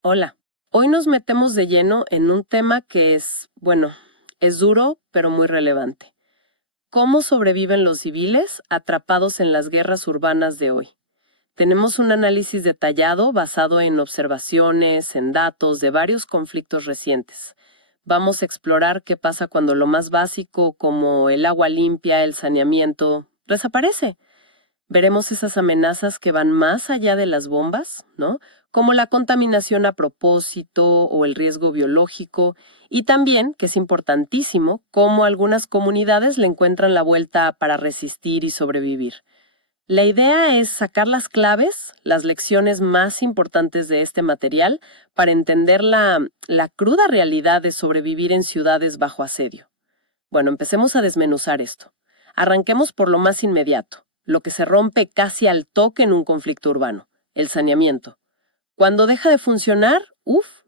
Hola, hoy nos metemos de lleno en un tema que es duro, pero muy relevante. ¿Cómo sobreviven los civiles atrapados en las guerras urbanas de hoy? Tenemos un análisis detallado basado en observaciones, en datos de varios conflictos recientes. Vamos a explorar qué pasa cuando lo más básico, como el agua limpia, el saneamiento, desaparece. Veremos esas amenazas que van más allá de las bombas, ¿no? Como la contaminación a propósito o el riesgo biológico, y también, que es importantísimo, cómo algunas comunidades le encuentran la vuelta para resistir y sobrevivir. La idea es sacar las claves, las lecciones más importantes de este material para entender la cruda realidad de sobrevivir en ciudades bajo asedio. Bueno, empecemos a desmenuzar esto. Arranquemos por lo más inmediato, lo que se rompe casi al toque en un conflicto urbano, el saneamiento. Cuando deja de funcionar,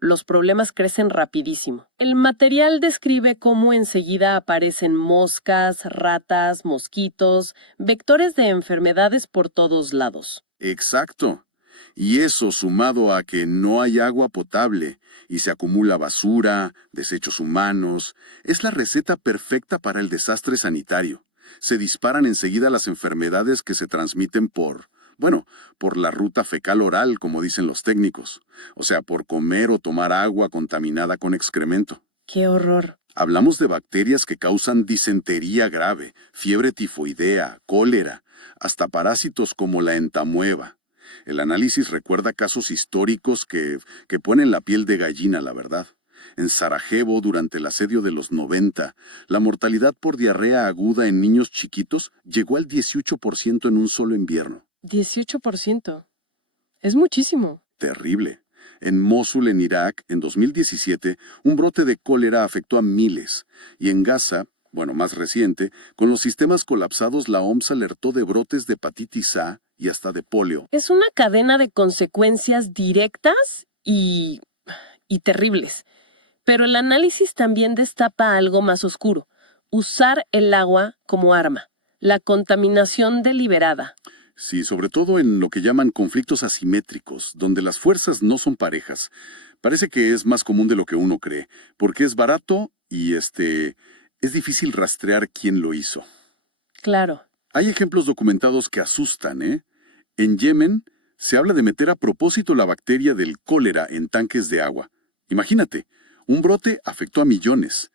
los problemas crecen rapidísimo. El material describe cómo enseguida aparecen moscas, ratas, mosquitos, vectores de enfermedades por todos lados. Exacto. Y eso sumado a que no hay agua potable y se acumula basura, desechos humanos, es la receta perfecta para el desastre sanitario. Se disparan enseguida las enfermedades que se transmiten por la ruta fecal oral, como dicen los técnicos. O sea, por comer o tomar agua contaminada con excremento. ¡Qué horror! Hablamos de bacterias que causan disentería grave, fiebre tifoidea, cólera, hasta parásitos como la entamueva. El análisis recuerda casos históricos que ponen la piel de gallina, la verdad. En Sarajevo, durante el asedio de los 90, la mortalidad por diarrea aguda en niños chiquitos llegó al 18% en un solo invierno. 18%. Es muchísimo. Terrible. En Mosul, en Irak, en 2017, un brote de cólera afectó a miles. Y en Gaza, más reciente, con los sistemas colapsados, la OMS alertó de brotes de hepatitis A y hasta de polio. Es una cadena de consecuencias directas y terribles. Pero el análisis también destapa algo más oscuro: usar el agua como arma, la contaminación deliberada. Sí, sobre todo en lo que llaman conflictos asimétricos, donde las fuerzas no son parejas. Parece que es más común de lo que uno cree, porque es barato y es difícil rastrear quién lo hizo. Claro. Hay ejemplos documentados que asustan, ¿eh? En Yemen se habla de meter a propósito la bacteria del cólera en tanques de agua. Imagínate, un brote afectó a millones.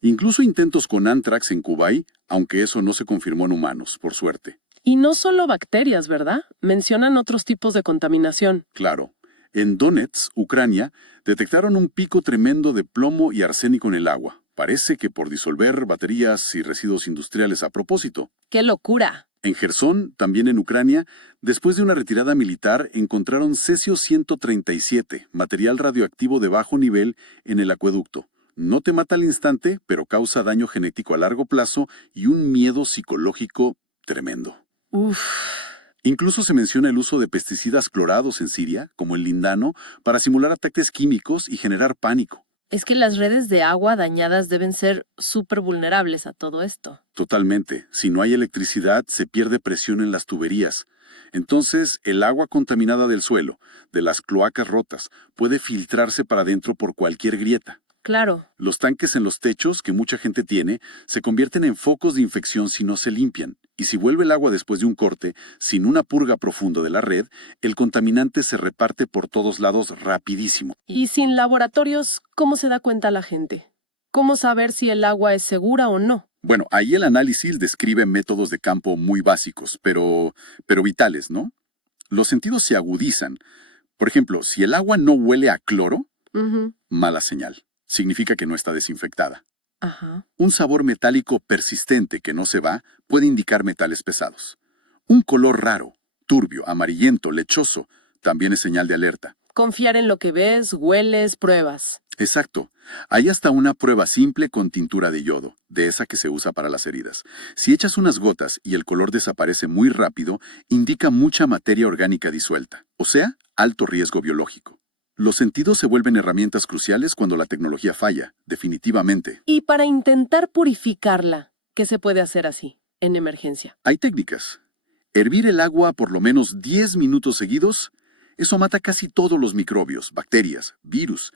Incluso intentos con anthrax en Kuwait, aunque eso no se confirmó en humanos, por suerte. Y no solo bacterias, ¿verdad? Mencionan otros tipos de contaminación. Claro. En Donetsk, Ucrania, detectaron un pico tremendo de plomo y arsénico en el agua. Parece que por disolver baterías y residuos industriales a propósito. ¡Qué locura! En Jersón, también en Ucrania, después de una retirada militar, encontraron cesio-137, material radioactivo de bajo nivel, en el acueducto. No te mata al instante, pero causa daño genético a largo plazo y un miedo psicológico tremendo. Uf. Incluso se menciona el uso de pesticidas clorados en Siria, como el lindano, para simular ataques químicos y generar pánico. Es que las redes de agua dañadas deben ser súper vulnerables a todo esto. Totalmente. Si no hay electricidad, se pierde presión en las tuberías. Entonces, el agua contaminada del suelo, de las cloacas rotas, puede filtrarse para adentro por cualquier grieta. Claro. Los tanques en los techos, que mucha gente tiene, se convierten en focos de infección si no se limpian. Y si vuelve el agua después de un corte, sin una purga profunda de la red, el contaminante se reparte por todos lados rapidísimo. Y sin laboratorios, ¿cómo se da cuenta la gente? ¿Cómo saber si el agua es segura o no? Bueno, ahí el análisis describe métodos de campo muy básicos, pero vitales, ¿no? Los sentidos se agudizan. Por ejemplo, si el agua no huele a cloro, mala señal. Significa que no está desinfectada. Ajá. Un sabor metálico persistente que no se va puede indicar metales pesados. Un color raro, turbio, amarillento, lechoso, también es señal de alerta. Confiar en lo que ves, hueles, pruebas. Exacto. Hay hasta una prueba simple con tintura de yodo, de esa que se usa para las heridas. Si echas unas gotas y el color desaparece muy rápido, indica mucha materia orgánica disuelta, o sea, alto riesgo biológico. Los sentidos se vuelven herramientas cruciales cuando la tecnología falla, definitivamente. Y para intentar purificarla, ¿qué se puede hacer así, en emergencia? Hay técnicas. Hervir el agua por lo menos 10 minutos seguidos Eso mata casi todos los microbios, bacterias, virus.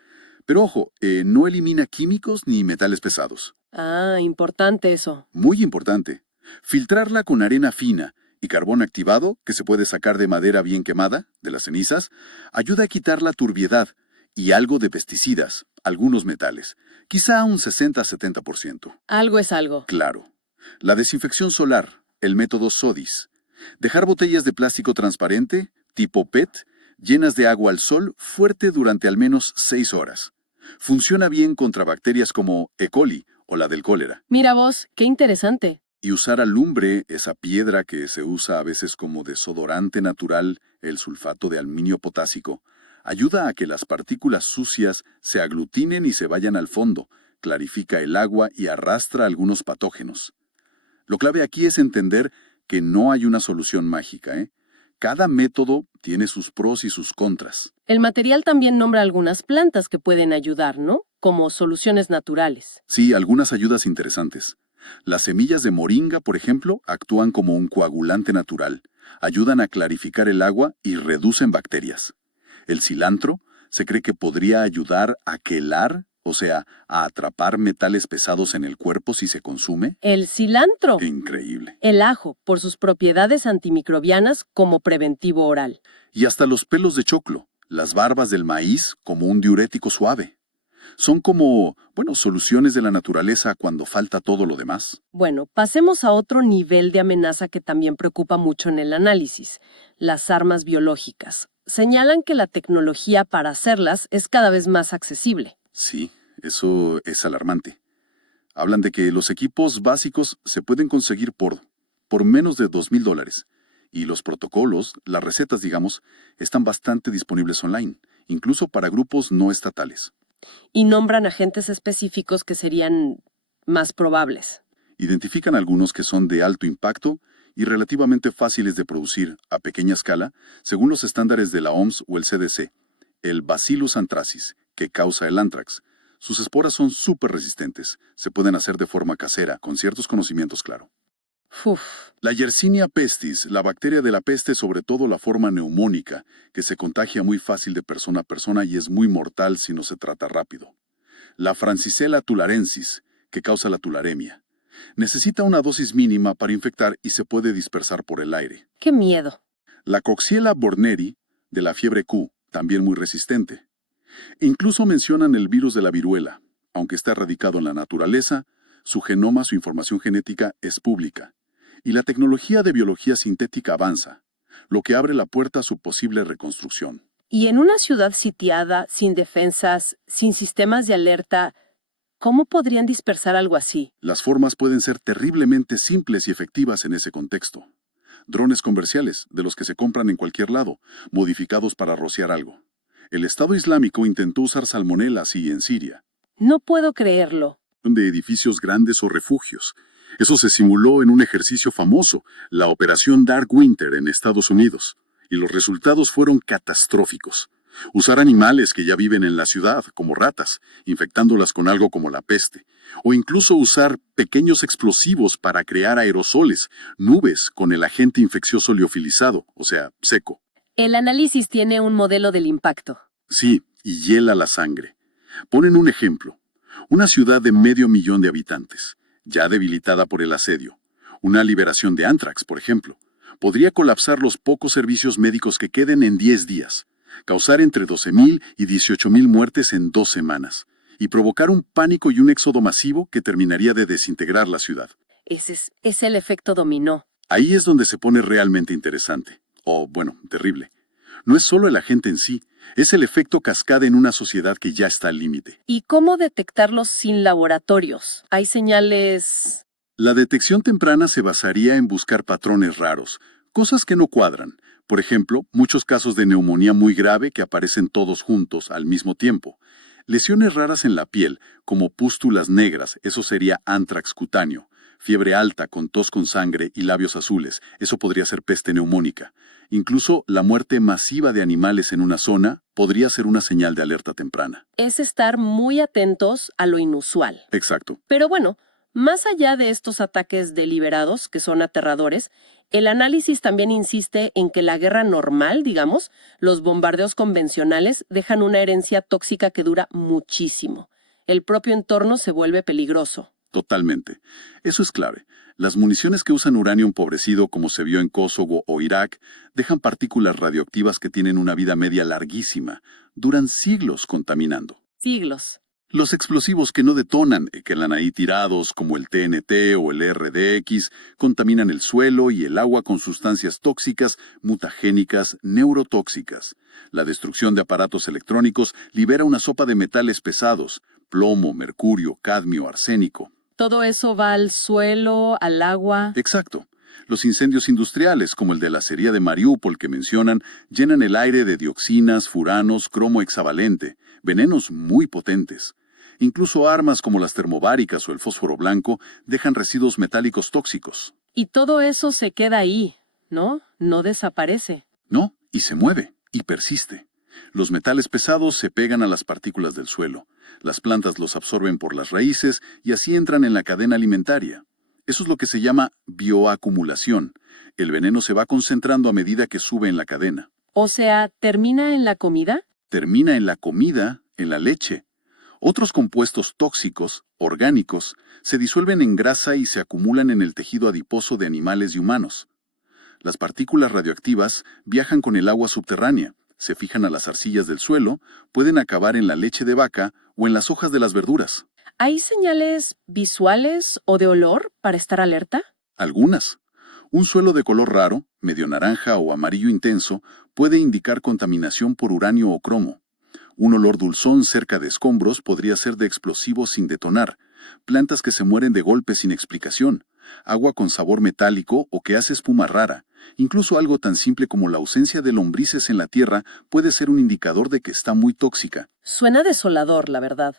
Pero ojo, no elimina químicos ni metales pesados. Ah, importante eso. Muy importante. Filtrarla con arena fina y carbón activado, que se puede sacar de madera bien quemada, de las cenizas, ayuda a quitar la turbiedad y algo de pesticidas, algunos metales, quizá un 60-70%. Algo es algo. Claro. La desinfección solar, el método SODIS. Dejar botellas de plástico transparente, tipo PET, llenas de agua al sol fuerte durante al menos 6 horas. Funciona bien contra bacterias como E. coli o la del cólera. Mira vos, qué interesante. Y usar alumbre, esa piedra que se usa a veces como desodorante natural, el sulfato de aluminio potásico, ayuda a que las partículas sucias se aglutinen y se vayan al fondo, clarifica el agua y arrastra algunos patógenos. Lo clave aquí es entender que no hay una solución mágica, ¿eh? Cada método tiene sus pros y sus contras. El material también nombra algunas plantas que pueden ayudar, ¿no? Como soluciones naturales. Sí, algunas ayudas interesantes. Las semillas de moringa, por ejemplo, actúan como un coagulante natural, ayudan a clarificar el agua y reducen bacterias. El cilantro se cree que podría ayudar a quelar, o sea, a atrapar metales pesados en el cuerpo si se consume. El cilantro. Increíble. El ajo, por sus propiedades antimicrobianas como preventivo oral. Y hasta los pelos de choclo, las barbas del maíz como un diurético suave. Son como, soluciones de la naturaleza cuando falta todo lo demás. Bueno, pasemos a otro nivel de amenaza que también preocupa mucho en el análisis, las armas biológicas. Señalan que la tecnología para hacerlas es cada vez más accesible. Sí, eso es alarmante. Hablan de que los equipos básicos se pueden conseguir por menos de $2,000. Y los protocolos, las recetas, digamos, están bastante disponibles online, incluso para grupos no estatales. Y nombran agentes específicos que serían más probables. Identifican algunos que son de alto impacto y relativamente fáciles de producir a pequeña escala, según los estándares de la OMS o el CDC. El Bacillus anthracis, que causa el anthrax. Sus esporas son súper resistentes. Se pueden hacer de forma casera, con ciertos conocimientos, claro. Uf. La Yersinia pestis, la bacteria de la peste, sobre todo la forma neumónica, que se contagia muy fácil de persona a persona y es muy mortal si no se trata rápido. La Francisella tularensis, que causa la tularemia. Necesita una dosis mínima para infectar y se puede dispersar por el aire. ¡Qué miedo! La Coxiella borneri, de la fiebre Q, también muy resistente. Incluso mencionan el virus de la viruela. Aunque está erradicado en la naturaleza, su genoma, su información genética, es pública. Y la tecnología de biología sintética avanza, lo que abre la puerta a su posible reconstrucción. Y en una ciudad sitiada, sin defensas, sin sistemas de alerta, ¿cómo podrían dispersar algo así? Las formas pueden ser terriblemente simples y efectivas en ese contexto. Drones comerciales, de los que se compran en cualquier lado, modificados para rociar algo. El Estado Islámico intentó usar salmonela así en Siria. No puedo creerlo. De edificios grandes o refugios. Eso se simuló en un ejercicio famoso, la Operación Dark Winter en Estados Unidos. Y los resultados fueron catastróficos. Usar animales que ya viven en la ciudad, como ratas, infectándolas con algo como la peste. O incluso usar pequeños explosivos para crear aerosoles, nubes con el agente infeccioso liofilizado, o sea, seco. El análisis tiene un modelo del impacto. Sí, y hiela la sangre. Ponen un ejemplo. Una ciudad de 500,000 de habitantes, ya debilitada por el asedio. Una liberación de anthrax, por ejemplo. Podría colapsar los pocos servicios médicos que queden en 10 días. Causar entre 12,000 y 18,000 muertes en 2 semanas. Y provocar un pánico y un éxodo masivo que terminaría de desintegrar la ciudad. Ese es el efecto dominó. Ahí es donde se pone realmente interesante. O, terrible. No es solo el agente en sí, es el efecto cascada en una sociedad que ya está al límite. ¿Y cómo detectarlos sin laboratorios? ¿Hay señales? La detección temprana se basaría en buscar patrones raros, cosas que no cuadran. Por ejemplo, muchos casos de neumonía muy grave que aparecen todos juntos al mismo tiempo. Lesiones raras en la piel, como pústulas negras, eso sería anthrax cutáneo. Fiebre alta con tos con sangre y labios azules, eso podría ser peste neumónica. Incluso la muerte masiva de animales en una zona podría ser una señal de alerta temprana. Es estar muy atentos a lo inusual. Exacto. Pero bueno, más allá de estos ataques deliberados, que son aterradores, El análisis también insiste en que la guerra normal, digamos, los bombardeos convencionales, dejan una herencia tóxica que dura muchísimo. El propio entorno se vuelve peligroso. Totalmente. Eso es clave. Las municiones que usan uranio empobrecido, como se vio en Kosovo o Irak, dejan partículas radioactivas que tienen una vida media larguísima. Duran siglos contaminando. Siglos. Los explosivos que no detonan, quedan ahí tirados, como el TNT o el RDX, contaminan el suelo y el agua con sustancias tóxicas, mutagénicas, neurotóxicas. La destrucción de aparatos electrónicos libera una sopa de metales pesados, plomo, mercurio, cadmio, arsénico. Todo eso va al suelo, al agua. Exacto. Los incendios industriales, como el de la acería de Mariupol que mencionan, llenan el aire de dioxinas, furanos, cromo hexavalente, venenos muy potentes. Incluso armas como las termobáricas o el fósforo blanco dejan residuos metálicos tóxicos. Y todo eso se queda ahí, ¿no? No desaparece. No, y se mueve, y persiste. Los metales pesados se pegan a las partículas del suelo. Las plantas los absorben por las raíces y así entran en la cadena alimentaria. Eso es lo que se llama bioacumulación. El veneno se va concentrando a medida que sube en la cadena. O sea, ¿termina en la comida? Termina en la comida, en la leche. Otros compuestos tóxicos, orgánicos, se disuelven en grasa y se acumulan en el tejido adiposo de animales y humanos. Las partículas radioactivas viajan con el agua subterránea, se fijan a las arcillas del suelo, pueden acabar en la leche de vaca o en las hojas de las verduras. ¿Hay señales visuales o de olor para estar alerta? Algunas. Un suelo de color raro, medio naranja o amarillo intenso, puede indicar contaminación por uranio o cromo. Un olor dulzón cerca de escombros podría ser de explosivos sin detonar, plantas que se mueren de golpe sin explicación, agua con sabor metálico o que hace espuma rara. Incluso algo tan simple como la ausencia de lombrices en la tierra puede ser un indicador de que está muy tóxica. Suena desolador, la verdad.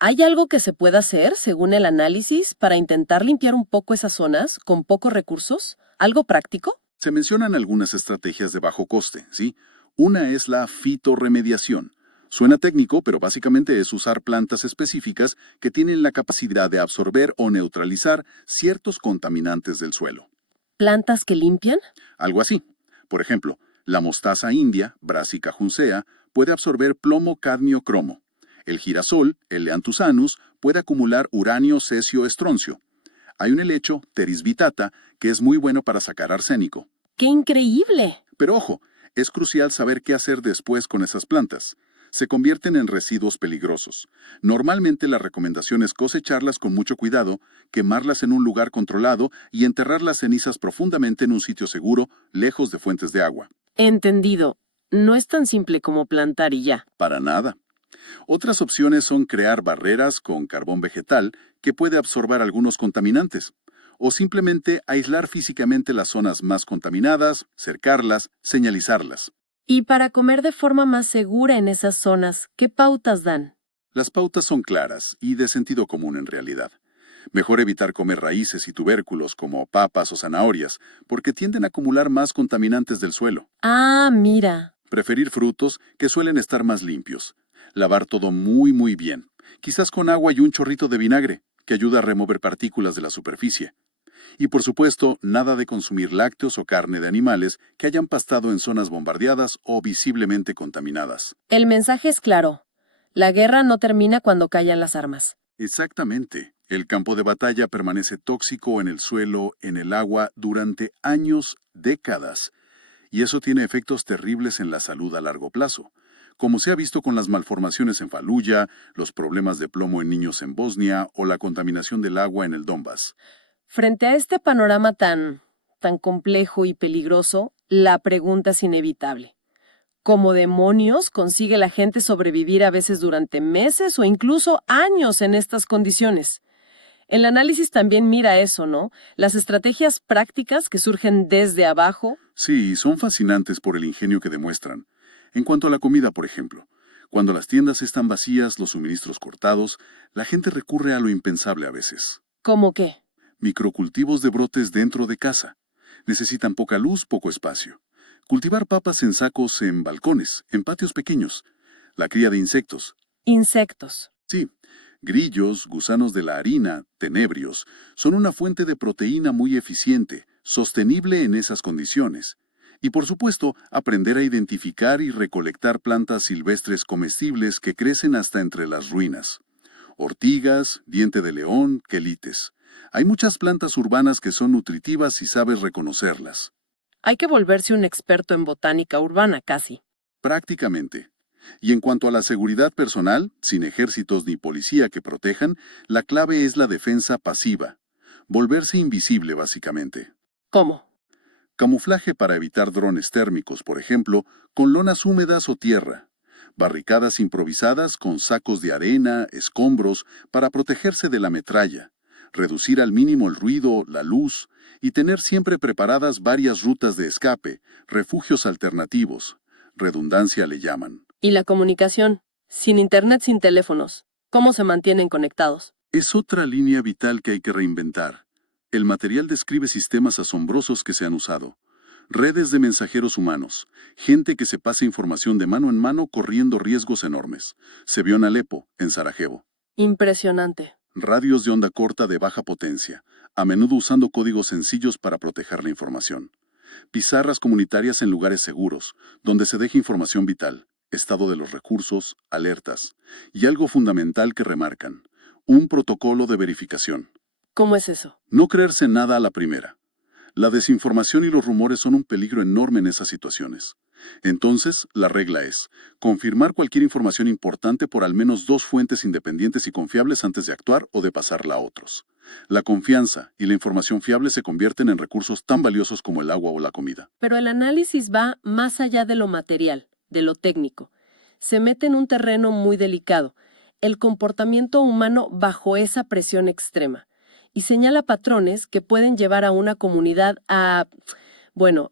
¿Hay algo que se pueda hacer, según el análisis, para intentar limpiar un poco esas zonas con pocos recursos? ¿Algo práctico? Se mencionan algunas estrategias de bajo coste, ¿sí? Una es la fitorremediación. Suena técnico, pero básicamente es usar plantas específicas que tienen la capacidad de absorber o neutralizar ciertos contaminantes del suelo. ¿Plantas que limpian? Algo así. Por ejemplo, la mostaza india, Brassica juncea, puede absorber plomo, cadmio, cromo. El girasol, el Leanthussanus, puede acumular uranio, cesio, estroncio. Hay un helecho, Pteris vittata, que es muy bueno para sacar arsénico. ¡Qué increíble! Pero ojo, es crucial saber qué hacer después con esas plantas. Se convierten en residuos peligrosos. Normalmente la recomendación es cosecharlas con mucho cuidado, quemarlas en un lugar controlado y enterrar las cenizas profundamente en un sitio seguro, lejos de fuentes de agua. Entendido. No es tan simple como plantar y ya. Para nada. Otras opciones son crear barreras con carbón vegetal que puede absorber algunos contaminantes, o simplemente aislar físicamente las zonas más contaminadas, cercarlas, señalizarlas. Y para comer de forma más segura en esas zonas, ¿qué pautas dan? Las pautas son claras y de sentido común en realidad. Mejor evitar comer raíces y tubérculos como papas o zanahorias, porque tienden a acumular más contaminantes del suelo. Ah, mira. Preferir frutos que suelen estar más limpios. Lavar todo muy bien, quizás con agua y un chorrito de vinagre, que ayuda a remover partículas de la superficie. Y por supuesto, nada de consumir lácteos o carne de animales que hayan pastado en zonas bombardeadas o visiblemente contaminadas. El mensaje es claro. La guerra no termina cuando callan las armas. Exactamente. El campo de batalla permanece tóxico en el suelo, en el agua, durante años, décadas. Y eso tiene efectos terribles en la salud a largo plazo, como se ha visto con las malformaciones en Faluya, los problemas de plomo en niños en Bosnia o la contaminación del agua en el Donbass. Frente a este panorama tan complejo y peligroso, la pregunta es inevitable. ¿Cómo demonios consigue la gente sobrevivir a veces durante meses o incluso años en estas condiciones? El análisis también mira eso, ¿no? Las estrategias prácticas que surgen desde abajo. Sí, son fascinantes por el ingenio que demuestran. En cuanto a la comida, por ejemplo, cuando las tiendas están vacías, los suministros cortados, la gente recurre a lo impensable a veces. ¿Cómo qué? Microcultivos de brotes dentro de casa. Necesitan poca luz, poco espacio. Cultivar papas en sacos en balcones, en patios pequeños. La cría de insectos. Insectos. Sí, grillos, gusanos de la harina, tenebrios, son una fuente de proteína muy eficiente, sostenible en esas condiciones. Y por supuesto, aprender a identificar y recolectar plantas silvestres comestibles que crecen hasta entre las ruinas. Ortigas, diente de león, quelites. Hay muchas plantas urbanas que son nutritivas si sabes reconocerlas. Hay que volverse un experto en botánica urbana, casi. Prácticamente. Y en cuanto a la seguridad personal, sin ejércitos ni policía que protejan, la clave es la defensa pasiva. Volverse invisible, básicamente. ¿Cómo? Camuflaje para evitar drones térmicos, por ejemplo, con lonas húmedas o tierra. Barricadas improvisadas con sacos de arena, escombros, para protegerse de la metralla. Reducir al mínimo el ruido, la luz, y tener siempre preparadas varias rutas de escape, refugios alternativos. Redundancia le llaman. ¿Y la comunicación? Sin internet, sin teléfonos. ¿Cómo se mantienen conectados? Es otra línea vital que hay que reinventar. El material describe sistemas asombrosos que se han usado. Redes de mensajeros humanos, gente que se pasa información de mano en mano corriendo riesgos enormes. Se vio en Alepo, en Sarajevo. Impresionante. Radios de onda corta de baja potencia, a menudo usando códigos sencillos para proteger la información. Pizarras comunitarias en lugares seguros, donde se deja información vital, estado de los recursos, alertas, y algo fundamental que remarcan, un protocolo de verificación. ¿Cómo es eso? No creerse nada a la primera. La desinformación y los rumores son un peligro enorme en esas situaciones. Entonces, la regla es, confirmar cualquier información importante por al menos 2 fuentes independientes y confiables antes de actuar o de pasarla a otros. La confianza y la información fiable se convierten en recursos tan valiosos como el agua o la comida. Pero el análisis va más allá de lo material, de lo técnico. Se mete en un terreno muy delicado, el comportamiento humano bajo esa presión extrema, y señala patrones que pueden llevar a una comunidad a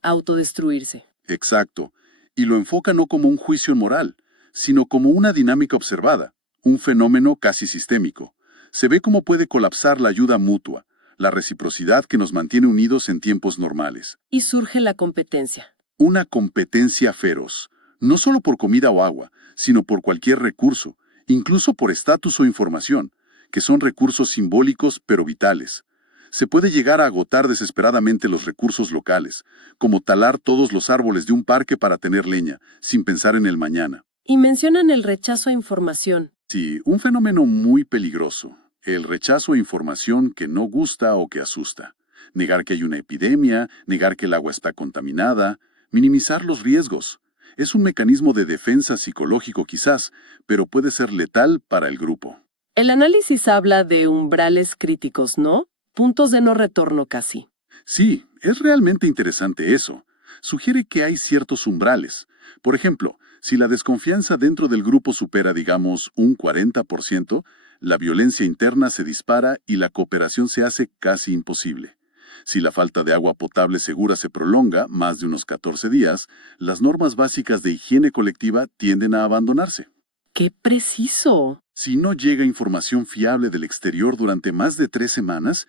autodestruirse. Exacto. Y lo enfoca no como un juicio moral, sino como una dinámica observada, un fenómeno casi sistémico. Se ve cómo puede colapsar la ayuda mutua, la reciprocidad que nos mantiene unidos en tiempos normales. Y surge la competencia. Una competencia feroz, no solo por comida o agua, sino por cualquier recurso, incluso por estatus o información, que son recursos simbólicos pero vitales. Se puede llegar a agotar desesperadamente los recursos locales, como talar todos los árboles de un parque para tener leña, sin pensar en el mañana. Y mencionan el rechazo a información. Sí, un fenómeno muy peligroso, el rechazo a información que no gusta o que asusta. Negar que hay una epidemia, negar que el agua está contaminada, minimizar los riesgos. Es un mecanismo de defensa psicológico quizás, pero puede ser letal para el grupo. El análisis habla de umbrales críticos, ¿no? Puntos de no retorno casi. Sí, es realmente interesante eso. Sugiere que hay ciertos umbrales. Por ejemplo, si la desconfianza dentro del grupo supera, digamos, un 40%, la violencia interna se dispara y la cooperación se hace casi imposible. Si la falta de agua potable segura se prolonga más de unos 14 días, las normas básicas de higiene colectiva tienden a abandonarse. ¡Qué preciso! Si no llega información fiable del exterior durante más de 3 semanas,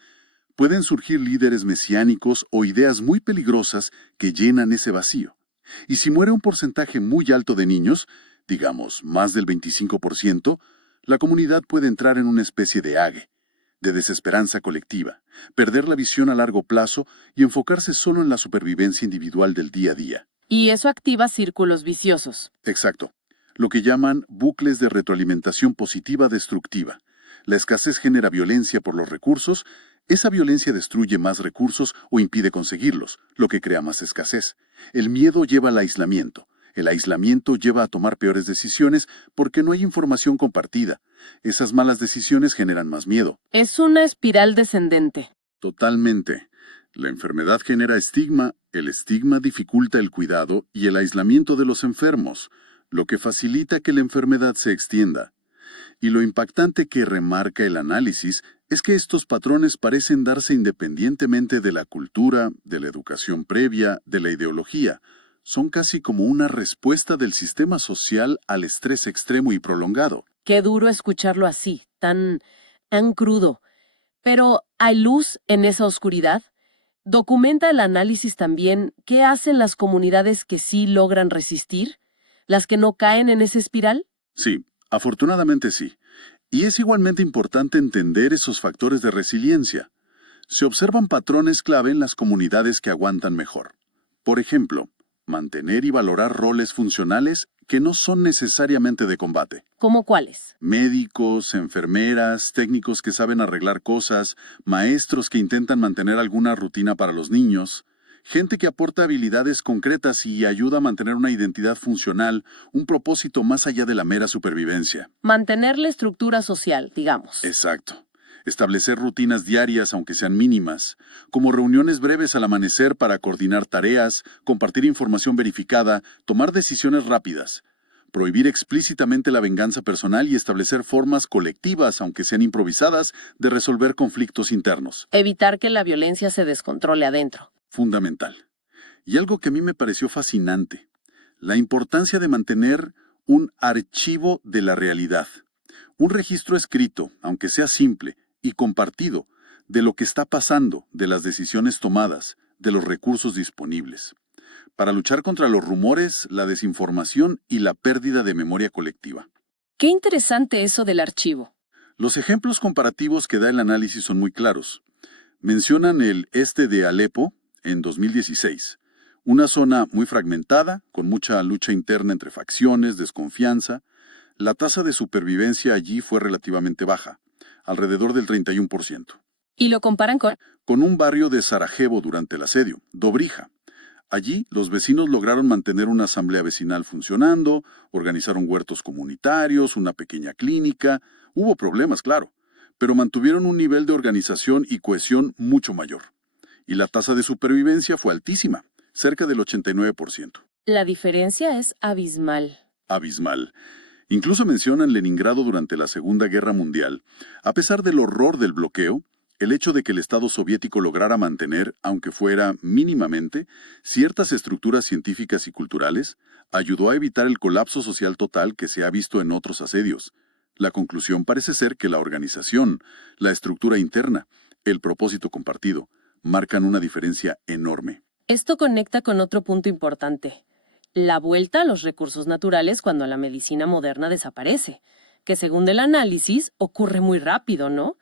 pueden surgir líderes mesiánicos o ideas muy peligrosas que llenan ese vacío. Y si muere un porcentaje muy alto de niños, digamos más del 25%, la comunidad puede entrar en una especie de ague, de desesperanza colectiva, perder la visión a largo plazo y enfocarse solo en la supervivencia individual del día a día. Y eso activa círculos viciosos. Exacto. Lo que llaman bucles de retroalimentación positiva destructiva. La escasez genera violencia por los recursos, esa violencia destruye más recursos o impide conseguirlos, lo que crea más escasez. El miedo lleva al aislamiento. El aislamiento lleva a tomar peores decisiones porque no hay información compartida. Esas malas decisiones generan más miedo. Es una espiral descendente. Totalmente. La enfermedad genera estigma, el estigma dificulta el cuidado y el aislamiento de los enfermos, lo que facilita que la enfermedad se extienda. Y lo impactante que remarca el análisis es que estos patrones parecen darse independientemente de la cultura, de la educación previa, de la ideología. Son casi como una respuesta del sistema social al estrés extremo y prolongado. Qué duro escucharlo así, tan crudo. Pero, ¿hay luz en esa oscuridad? ¿Documenta el análisis también qué hacen las comunidades que sí logran resistir? ¿Las que no caen en esa espiral? Sí, afortunadamente sí. Y es igualmente importante entender esos factores de resiliencia. Se observan patrones clave en las comunidades que aguantan mejor. Por ejemplo, mantener y valorar roles funcionales que no son necesariamente de combate. ¿Cómo cuáles? Médicos, enfermeras, técnicos que saben arreglar cosas, maestros que intentan mantener alguna rutina para los niños, gente que aporta habilidades concretas y ayuda a mantener una identidad funcional, un propósito más allá de la mera supervivencia. Mantener la estructura social, digamos. Exacto. Establecer rutinas diarias, aunque sean mínimas, como reuniones breves al amanecer para coordinar tareas, compartir información verificada, tomar decisiones rápidas. Prohibir explícitamente la venganza personal y establecer formas colectivas, aunque sean improvisadas, de resolver conflictos internos. Evitar que la violencia se descontrole adentro. Fundamental. Y algo que a mí me pareció fascinante, la importancia de mantener un archivo de la realidad. Un registro escrito, aunque sea simple, y compartido, de lo que está pasando, de las decisiones tomadas, de los recursos disponibles, para luchar contra los rumores, la desinformación y la pérdida de memoria colectiva. Qué interesante eso del archivo. Los ejemplos comparativos que da el análisis son muy claros. Mencionan el este de Alepo en 2016, una zona muy fragmentada, con mucha lucha interna entre facciones, desconfianza. La tasa de supervivencia allí fue relativamente baja, alrededor del 31%. ¿Y lo comparan Con un barrio de Sarajevo durante el asedio, Dobrija. Allí, los vecinos lograron mantener una asamblea vecinal funcionando, organizaron huertos comunitarios, una pequeña clínica. Hubo problemas, claro, pero mantuvieron un nivel de organización y cohesión mucho mayor. Y la tasa de supervivencia fue altísima, cerca del 89%. La diferencia es abismal. Abismal. Incluso mencionan Leningrado durante la Segunda Guerra Mundial. A pesar del horror del bloqueo, el hecho de que el Estado soviético lograra mantener, aunque fuera mínimamente, ciertas estructuras científicas y culturales, ayudó a evitar el colapso social total que se ha visto en otros asedios. La conclusión parece ser que la organización, la estructura interna, el propósito compartido, marcan una diferencia enorme. Esto conecta con otro punto importante. La vuelta a los recursos naturales cuando la medicina moderna desaparece, que según el análisis ocurre muy rápido, ¿no?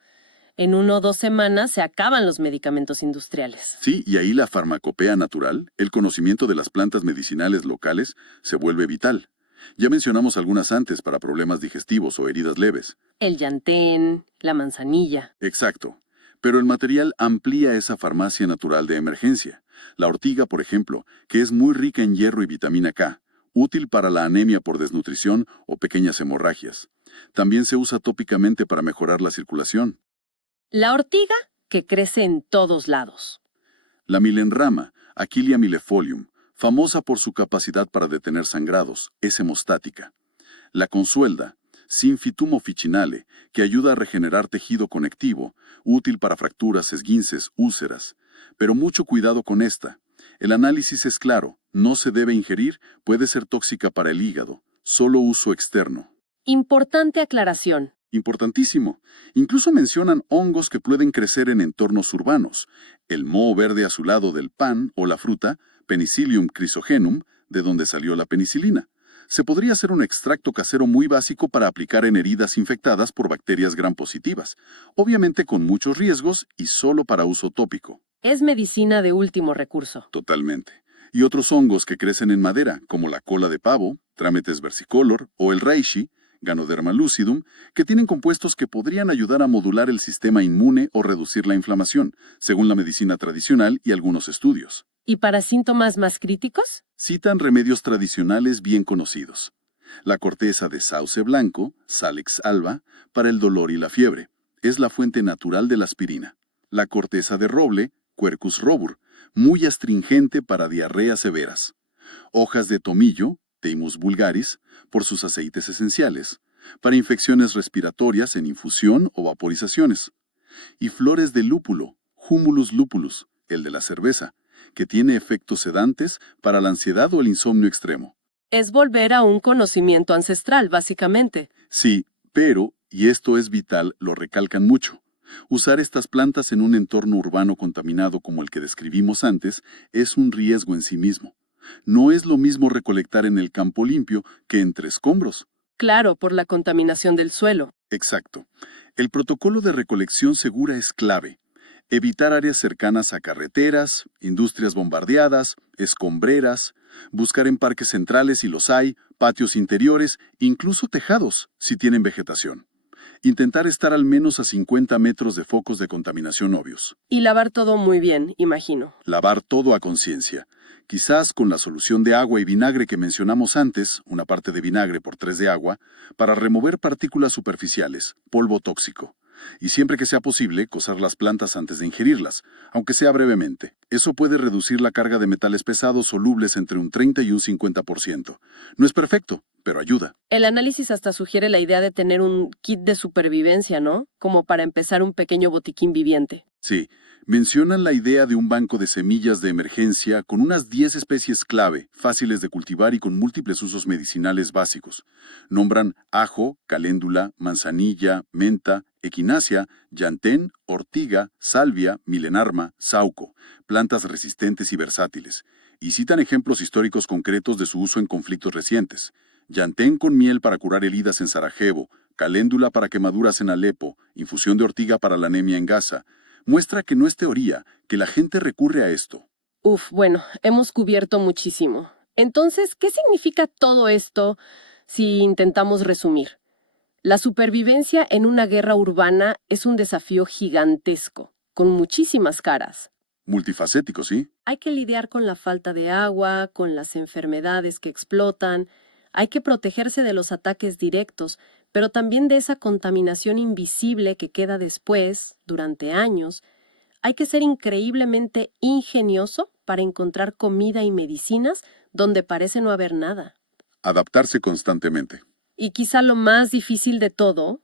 En 1 o 2 semanas se acaban los medicamentos industriales. Sí, y ahí la farmacopea natural, el conocimiento de las plantas medicinales locales, se vuelve vital. Ya mencionamos algunas antes para problemas digestivos o heridas leves. El llantén, la manzanilla. Exacto. Pero el material amplía esa farmacia natural de emergencia. La ortiga, por ejemplo, que es muy rica en hierro y vitamina K, útil para la anemia por desnutrición o pequeñas hemorragias. También se usa tópicamente para mejorar la circulación. La ortiga, que crece en todos lados. La milenrama, Aquilia millefolium, famosa por su capacidad para detener sangrados, es hemostática. La consuelda, Symphytum officinale, que ayuda a regenerar tejido conectivo, útil para fracturas, esguinces, úlceras. Pero mucho cuidado con esta. El análisis es claro, no se debe ingerir, puede ser tóxica para el hígado, solo uso externo. Importante aclaración. Importantísimo. Incluso mencionan hongos que pueden crecer en entornos urbanos. El moho verde azulado del pan o la fruta, Penicillium chrysogenum, de donde salió la penicilina. Se podría hacer un extracto casero muy básico para aplicar en heridas infectadas por bacterias gram positivas, obviamente con muchos riesgos y solo para uso tópico. Es medicina de último recurso. Totalmente. Y otros hongos que crecen en madera, como la cola de pavo, Trametes versicolor o el reishi, Ganoderma lucidum, que tienen compuestos que podrían ayudar a modular el sistema inmune o reducir la inflamación, según la medicina tradicional y algunos estudios. ¿Y para síntomas más críticos? Citan remedios tradicionales bien conocidos. La corteza de sauce blanco, Salix alba, para el dolor y la fiebre. Es la fuente natural de la aspirina. La corteza de roble, Quercus robur, muy astringente para diarreas severas. Hojas de tomillo, Thymus vulgaris, por sus aceites esenciales, para infecciones respiratorias en infusión o vaporizaciones. Y flores de lúpulo, Humulus lupulus, el de la cerveza, que tiene efectos sedantes para la ansiedad o el insomnio extremo. Es volver a un conocimiento ancestral, básicamente. Sí, pero, y esto es vital, lo recalcan mucho, usar estas plantas en un entorno urbano contaminado como el que describimos antes es un riesgo en sí mismo. No es lo mismo recolectar en el campo limpio que entre escombros. Claro, por la contaminación del suelo. Exacto. El protocolo de recolección segura es clave. Evitar áreas cercanas a carreteras, industrias bombardeadas, escombreras, buscar en parques centrales si los hay, patios interiores, incluso tejados si tienen vegetación. Intentar estar al menos a 50 metros de focos de contaminación obvios. Y lavar todo muy bien, imagino. Lavar todo a conciencia. Quizás con la solución de agua y vinagre que mencionamos antes, una parte de vinagre por 3 de agua, para remover partículas superficiales, polvo tóxico. Y siempre que sea posible, cocer las plantas antes de ingerirlas, aunque sea brevemente. Eso puede reducir la carga de metales pesados solubles entre un 30 y un 50%. No es perfecto, pero ayuda. El análisis hasta sugiere la idea de tener un kit de supervivencia, ¿no? Como para empezar un pequeño botiquín viviente. Sí, mencionan la idea de un banco de semillas de emergencia con unas 10 especies clave, fáciles de cultivar y con múltiples usos medicinales básicos. Nombran ajo, caléndula, manzanilla, menta, equinacia, llantén, ortiga, salvia, milenarma, sauco, plantas resistentes y versátiles. Y citan ejemplos históricos concretos de su uso en conflictos recientes. Llantén con miel para curar heridas en Sarajevo, caléndula para quemaduras en Alepo, infusión de ortiga para la anemia en Gaza. Muestra que no es teoría, que la gente recurre a esto. Bueno, hemos cubierto muchísimo. Entonces, ¿qué significa todo esto si intentamos resumir? La supervivencia en una guerra urbana es un desafío gigantesco, con muchísimas caras. Multifacético, ¿sí? Hay que lidiar con la falta de agua, con las enfermedades que explotan, hay que protegerse de los ataques directos, pero también de esa contaminación invisible que queda después, durante años. Hay que ser increíblemente ingenioso para encontrar comida y medicinas donde parece no haber nada. Adaptarse constantemente. Y quizá lo más difícil de todo,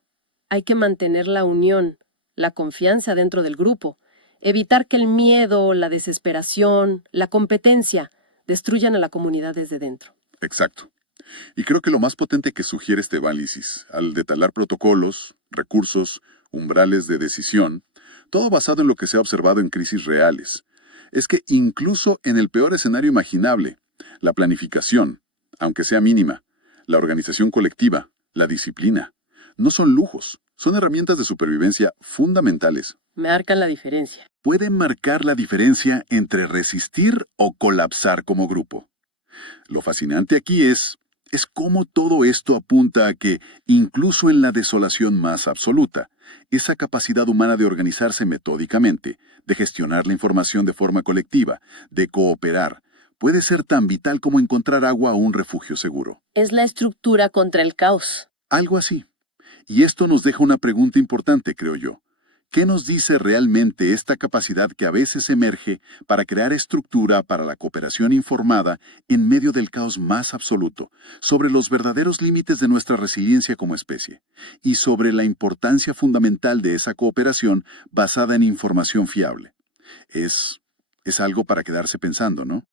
hay que mantener la unión, la confianza dentro del grupo, evitar que el miedo, la desesperación, la competencia destruyan a la comunidad desde dentro. Exacto. Y creo que lo más potente que sugiere este análisis, al detallar protocolos, recursos, umbrales de decisión, todo basado en lo que se ha observado en crisis reales, es que incluso en el peor escenario imaginable, la planificación, aunque sea mínima, la organización colectiva, la disciplina, no son lujos, son herramientas de supervivencia fundamentales. Marcan la diferencia. Pueden marcar la diferencia entre resistir o colapsar como grupo. Lo fascinante aquí es cómo todo esto apunta a que, incluso en la desolación más absoluta, esa capacidad humana de organizarse metódicamente, de gestionar la información de forma colectiva, de cooperar, puede ser tan vital como encontrar agua o un refugio seguro. Es la estructura contra el caos. Algo así. Y esto nos deja una pregunta importante, creo yo. ¿Qué nos dice realmente esta capacidad que a veces emerge para crear estructura para la cooperación informada en medio del caos más absoluto, sobre los verdaderos límites de nuestra resiliencia como especie, y sobre la importancia fundamental de esa cooperación basada en información fiable? Es algo para quedarse pensando, ¿no?